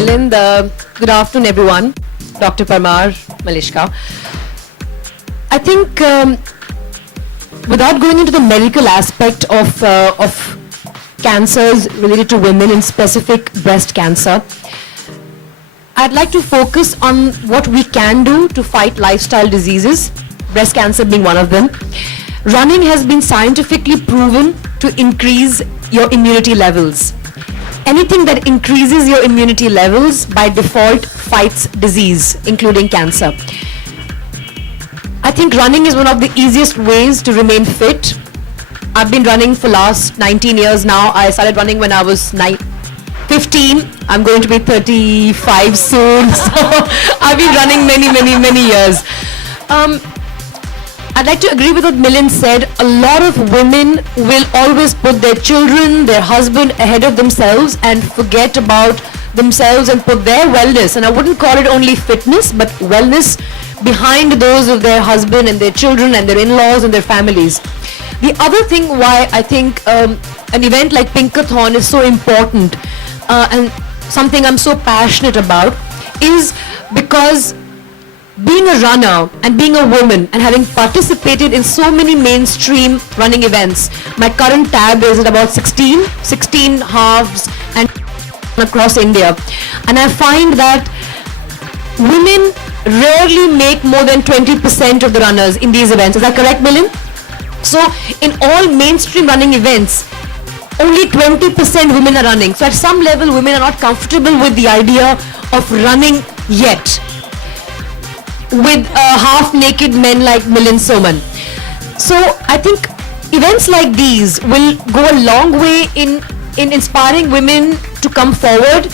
Milind. Good afternoon, everyone. Dr. Parmar, Malishka. I think without going into the medical aspect of cancers related to women, in specific breast cancer, I'd like to focus on what we can do to fight lifestyle diseases, breast cancer being one of them. Running has been scientifically proven to increase your immunity levels. Anything that increases your immunity levels by default fights disease, including cancer. I think running is one of the easiest ways to remain fit. I've been running for last 19 years now. I started running when I was 15. I'm going to be 35 soon. So I've been running many years. I'd like to agree with what Milind said. A lot of women will always put their children, their husband ahead of themselves and forget about themselves and put their wellness, and I wouldn't call it only fitness, but wellness behind those of their husband and their children and their in-laws and their families. The other thing why I think an event like Pinkathon is so important and something I'm so passionate about is because being a runner and being a woman and having participated in so many mainstream running events, my current tab is at about 16 halves and across India, and I find that women rarely make more than 20% of the runners in these events. Is that correct, Milind? So in all mainstream running events, only 20% women are running. So at some level, women are not comfortable with the idea of running yet with half-naked men like Milind Soman. So I think events like these will go a long way in inspiring women to come forward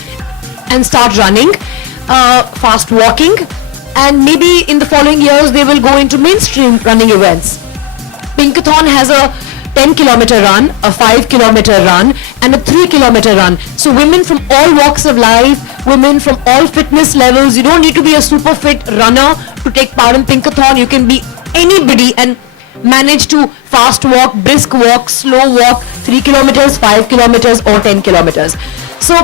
and start running, fast walking, and maybe in the following years they will go into mainstream running events. Pinkathon has a 10-kilometer run, a 5-kilometer run, and a 3-kilometer run. So women from all walks of life, women from all fitness levels, you don't need to be a super fit runner to take part in Pinkathon. You can be anybody and manage to fast walk, brisk walk, slow walk, 3 kilometers, 5 kilometers or 10 kilometers. So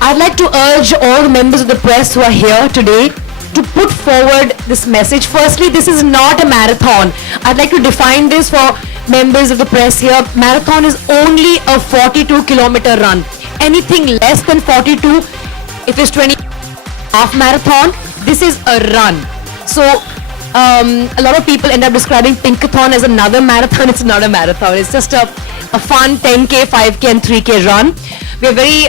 I'd like to urge all the members of the press who are here today to put forward this message. Firstly, this is not a marathon. I'd like to define this for members of the press here. Marathon is only a 42-kilometer run. Anything less than 42, if it's 20 half marathon, this is a run. So a lot of people end up describing Pinkathon as another marathon. It's not a marathon. It's just a fun 10K, 5K and 3K run. We're very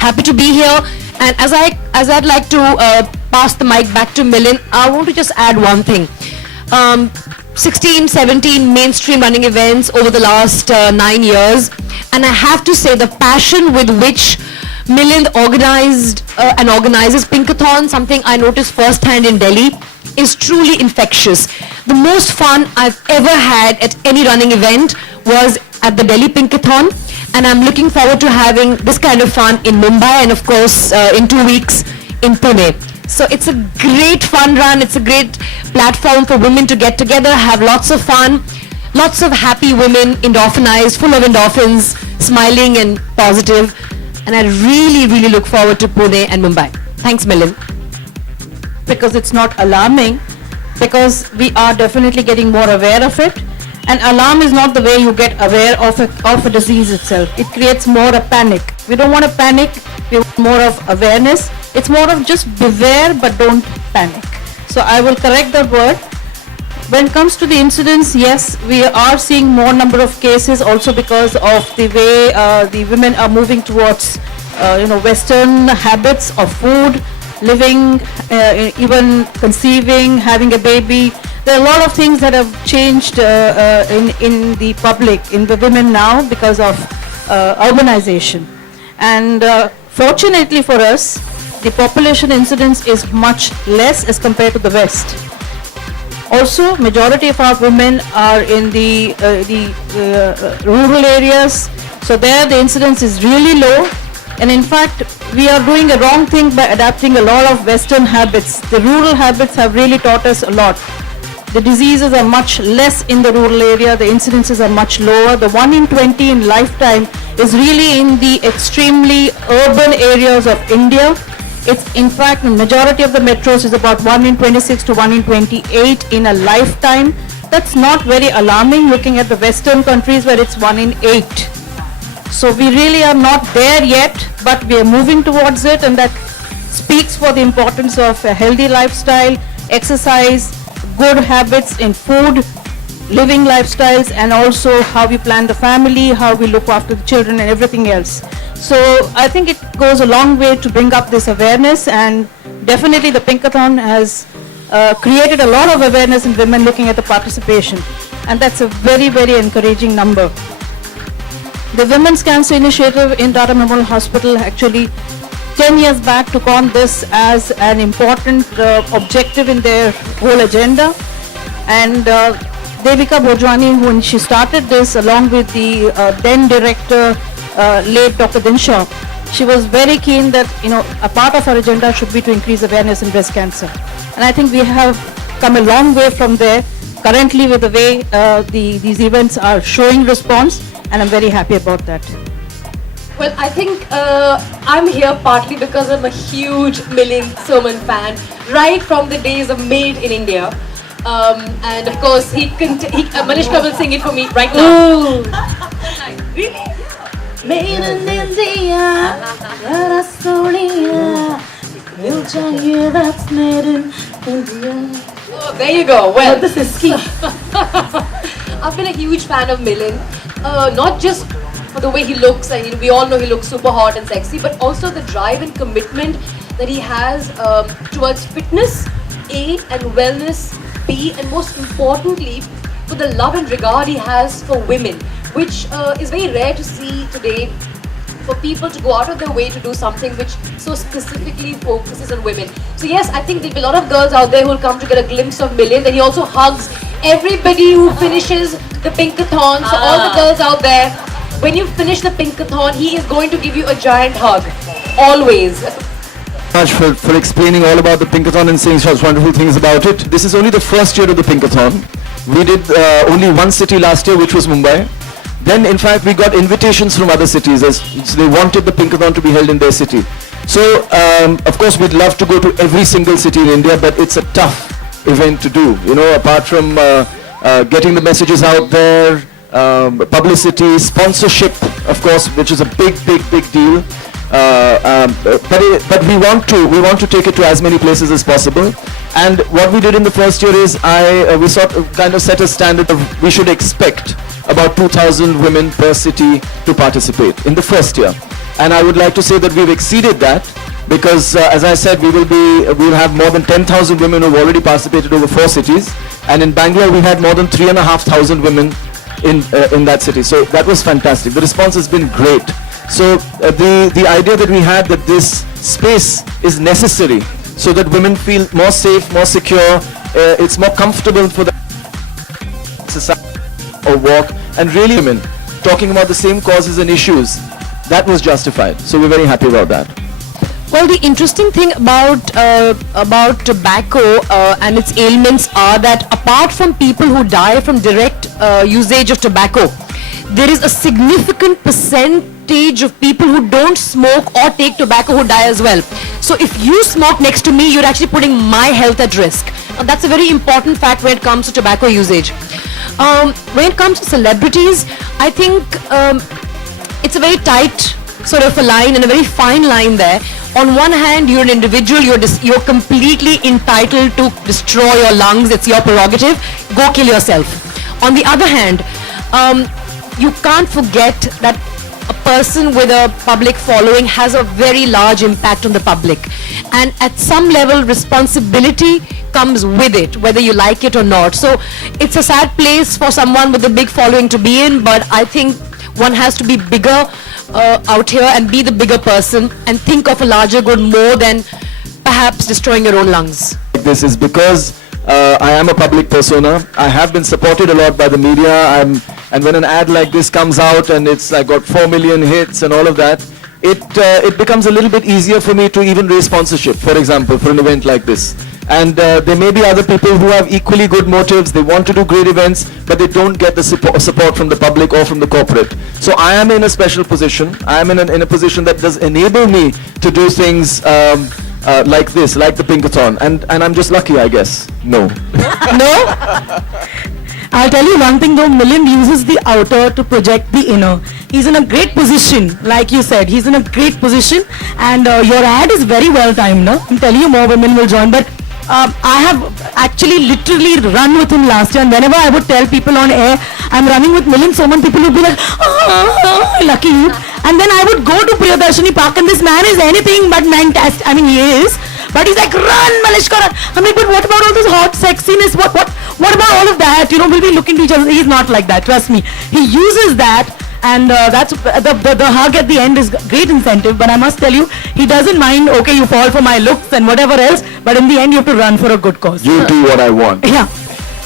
happy to be here. And as I'd like to pass the mic back to Milind, I want to just add one thing. 16, 17 mainstream running events over the last 9 years. And I have to say the passion with which Milind organized and organizes Pinkathon, something I noticed firsthand in Delhi, is truly infectious. The most fun I've ever had at any running event was at the Delhi Pinkathon, and I'm looking forward to having this kind of fun in Mumbai and of course in 2 weeks in Pune. So it's a great fun run, it's a great platform for women to get together, have lots of fun, lots of happy women, endorphinized, full of endorphins, smiling and positive. And I really look forward to Pune and Mumbai. Thanks, Milind. Because it's not alarming, because we are definitely getting more aware of it. And alarm is not the way you get aware of a disease itself. It creates more a panic. We don't want to panic, we want more of awareness. It's more of just beware but don't panic. So I will correct the word. When it comes to the incidents, yes, we are seeing more number of cases also because of the way the women are moving towards Western habits of food, living, even conceiving, having a baby. There are a lot of things that have changed in the public, in the women now because of urbanization. And fortunately for us, the population incidence is much less as compared to the West. Also, majority of our women are in the rural areas, so there the incidence is really low. And in fact, we are doing a wrong thing by adapting a lot of Western habits. The rural habits have really taught us a lot. The diseases are much less in the rural area, the incidences are much lower. The 1 in 20 in lifetime is really in the extremely urban areas of India. It's in fact, the majority of the metros is about 1 in 26 to 1 in 28 in a lifetime. That's not very alarming looking at the Western countries where it's 1 in 8. So we really are not there yet, but we are moving towards it, and that speaks for the importance of a healthy lifestyle, exercise, good habits in food, living lifestyles, and also how we plan the family, how we look after the children and everything else. So I think it goes a long way to bring up this awareness, and definitely the Pinkathon has created a lot of awareness in women looking at the participation, and that's a very, very encouraging number. The Women's Cancer Initiative in Tata Memorial Hospital actually 10 years back took on this as an important objective in their whole agenda, and Devika Bhojwani, when she started this along with the then director late Dr. Dinshaw, she was very keen that a part of our agenda should be to increase awareness in breast cancer, and I think we have come a long way from there currently with the way these events are showing response, and I'm very happy about that. Well, I think I'm here partly because I'm a huge Milind Soman fan, right from the days of Made in India. And of course, Manishka will sing it for me right now. Really? Made in India, Sonia, we'll tell you that's made in India. Oh, there you go. Well, This is ski. I've been a huge fan of Milind, not just for the way he looks, and we all know he looks super hot and sexy, but also the drive and commitment that he has towards fitness, A, and wellness, B, and most importantly, for the love and regard he has for women, which is very rare to see today, for people to go out of their way to do something which so specifically focuses on women. So yes, I think there'll be a lot of girls out there who will come to get a glimpse of Milind, and he also hugs everybody who finishes the Pinkathon. So all the girls out there, when you finish the Pinkathon, he is going to give you a giant hug. Always. Much for explaining all about the Pinkathon and saying such wonderful things about it. This is only the first year of the Pinkathon. We did only one city last year, which was Mumbai. Then, in fact, we got invitations from other cities as they wanted the Pinkathon to be held in their city. So, of course, we'd love to go to every single city in India, but it's a tough event to do. Apart from getting the messages out there, publicity, sponsorship, of course, which is a big deal. But we want to take it to as many places as possible. And what we did in the first year is we kind of set a standard of we should expect about 2,000 women per city to participate in the first year. And I would like to say that we've exceeded that, because as I said, we'll have more than 10,000 women who've already participated over 4 cities, and in Bangalore we had more than 3,500 women in that city. So that was fantastic. The response has been great. So the idea that we had that this space is necessary so that women feel more safe, more secure, it's more comfortable for the society or walk, and really women talking about the same causes and issues, that was justified. So we're very happy about that. Well, the interesting thing about tobacco and its ailments are that apart from people who die from direct usage of tobacco, there is a significant percentage of people who don't smoke or take tobacco who die as well. So if you smoke next to me, you're actually putting my health at risk. That's a very important fact when it comes to tobacco usage. When it comes to celebrities, I think it's a very tight sort of a line and a very fine line there. On one hand, you're an individual, you're completely entitled to destroy your lungs, it's your prerogative, go kill yourself. On the other hand, you can't forget that a person with a public following has a very large impact on the public, and at some level responsibility comes with it, whether you like it or not. So it's a sad place for someone with a big following to be in, but I think one has to be bigger out here and be the bigger person and think of a larger good more than perhaps destroying your own lungs. This is because I am a public persona. I have been supported a lot by the media, and when an ad like this comes out and it's got 4 million hits and all of that, it becomes a little bit easier for me to even raise sponsorship, for example, for an event like this. And there may be other people who have equally good motives. They want to do great events, but they don't get the support from the public or from the corporate. So I am in a special position. I am in a position that does enable me to do things like this, like the Pinkathon. And I'm just lucky, I guess. No. No? I'll tell you one thing though, Milind uses the outer to project the inner. He's in a great position, like you said. He's in a great position, and your ad is very well timed, no? I'm telling you, more women will join. But I have actually literally run with him last year, and whenever I would tell people on air, I'm running with Milind, so many people would be like, oh, lucky you. And then I would go to Priyadarshini Park, and this man is anything but fantastic. I mean, he is. But he's like, run, Malishka, run. I'm like, but what about all this hot sexiness? What about all of that? You know, we'll be looking to each other. He's not like that, trust me. He uses that, and that's the hug at the end is great incentive. But I must tell you, he doesn't mind, okay, you fall for my looks and whatever else, but in the end you have to run for a good cause. You do what I want. Yeah.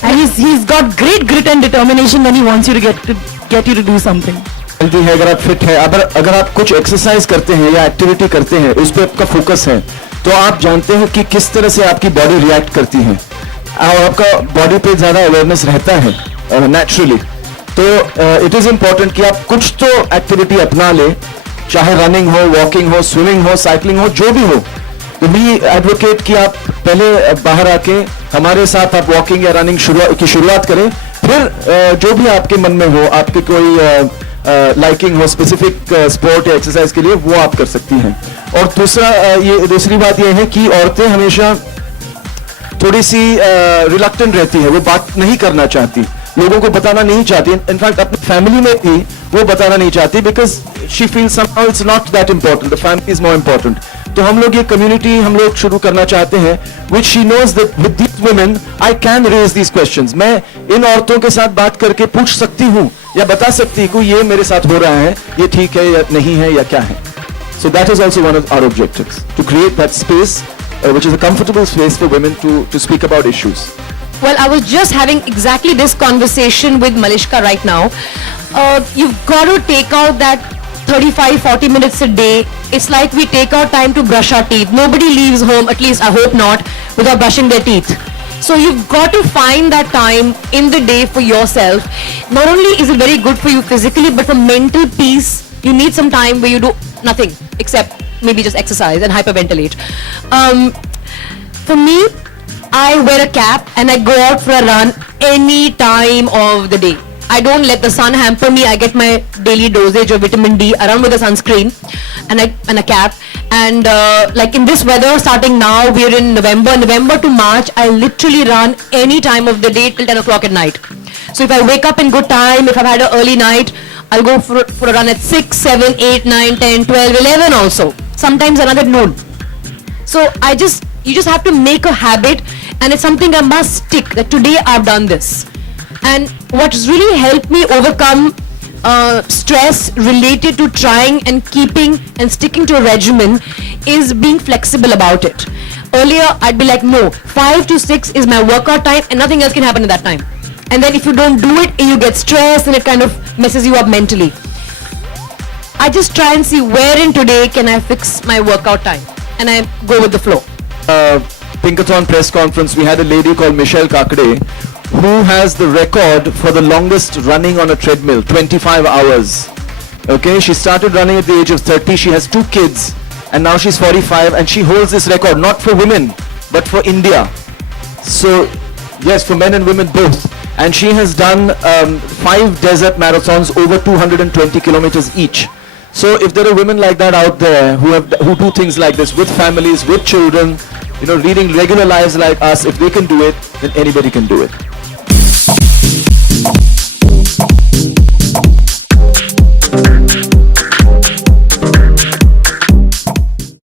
And he's got great grit and determination when he wants you to get you to do something. Healthy है, अगर आप fit है, अगर आप कुछ exercise करते हैं या एक्टिविटी करते हैं, उस पर आपका फोकस है, तो आप जानते हैं कि किस तरह से आपकी बॉडी रिएक्ट करती है और आपका बॉडी पे ज्यादा अवेयरनेस रहता है नेचुरली. तो इट इज इम्पोर्टेंट कि आप कुछ तो एक्टिविटी अपना ले, चाहे रनिंग हो, वॉकिंग हो, स्विमिंग हो, साइकिलिंग हो, जो भी हो. तो वी एडवोकेट कि आप पहले बाहर आके हमारे साथ आप वॉकिंग या रनिंग की शुरुआत करें, फिर जो भी आपके मन में हो, आपकी कोई लाइकिंग हो स्पेसिफिक स्पोर्ट या एक्सरसाइज के लिए, वो आप कर सकती हैं. और दूसरी बात ये है कि औरतें हमेशा थोड़ी सी रिलक्टेंट रहती है, वो बात नहीं करना चाहती, लोगों को बताना नहीं चाहती. इनफैक्ट अपनी फैमिली में भी वो बताना नहीं चाहती, because she feel somehow it's not that important, the family is more important. तो हम लोग ये कम्युनिटी हम लोग शुरू करना चाहते हैं, which she knows that with these women I can raise these questions. मैं इन औरतों के साथ बात करके पूछ सकती हूँ या बता सकती हूँ ये मेरे साथ हो रहा है, ये ठीक है या नहीं है या क्या है. So that is also one of our objectives, to create that space which is a comfortable space for women to speak about issues. Well, I was just having exactly this conversation with Malishka right now. You've got to take out that 35-40 minutes a day. It's like we take out time to brush our teeth. Nobody leaves home, at least I hope not, without brushing their teeth. So you've got to find that time in the day for yourself. Not only is it very good for you physically, but for mental peace, you need some time where you do nothing except maybe just exercise and hyperventilate. For me, I wear a cap and I go out for a run any time of the day. I don't let the sun hamper me. I get my daily dosage of vitamin D. I run with a sunscreen and a cap. And like in this weather, starting now, we're in November to March, I literally run any time of the day till 10 o'clock at night. So if I wake up in good time, if I've had an early night, I'll go for a run at 6, 7, 8, 9, 10, 12, 11 also. Sometimes another at noon. So you just have to make a habit, and it's something I must stick, that today I've done this. And what's really helped me overcome stress related to trying and keeping and sticking to a regimen is being flexible about it. Earlier, I'd be like, no, 5 to 6 is my workout time and nothing else can happen at that time. And then if you don't do it, you get stressed and it kind of messes you up mentally. I just try and see where in today can I fix my workout time, and I go with the flow. Pinkathon press conference, we had a lady called Michelle Kakade, who has the record for the longest running on a treadmill, 25 hours. Okay, she started running at the age of 30, she has 2 kids, and now she's 45, and she holds this record, not for women, but for India. So, yes, for men and women both. And she has done 5 desert marathons, over 220 kilometers each. So if there are women like that out there who do things like this with families, with children, leading regular lives like us, if they can do it, then anybody can do it.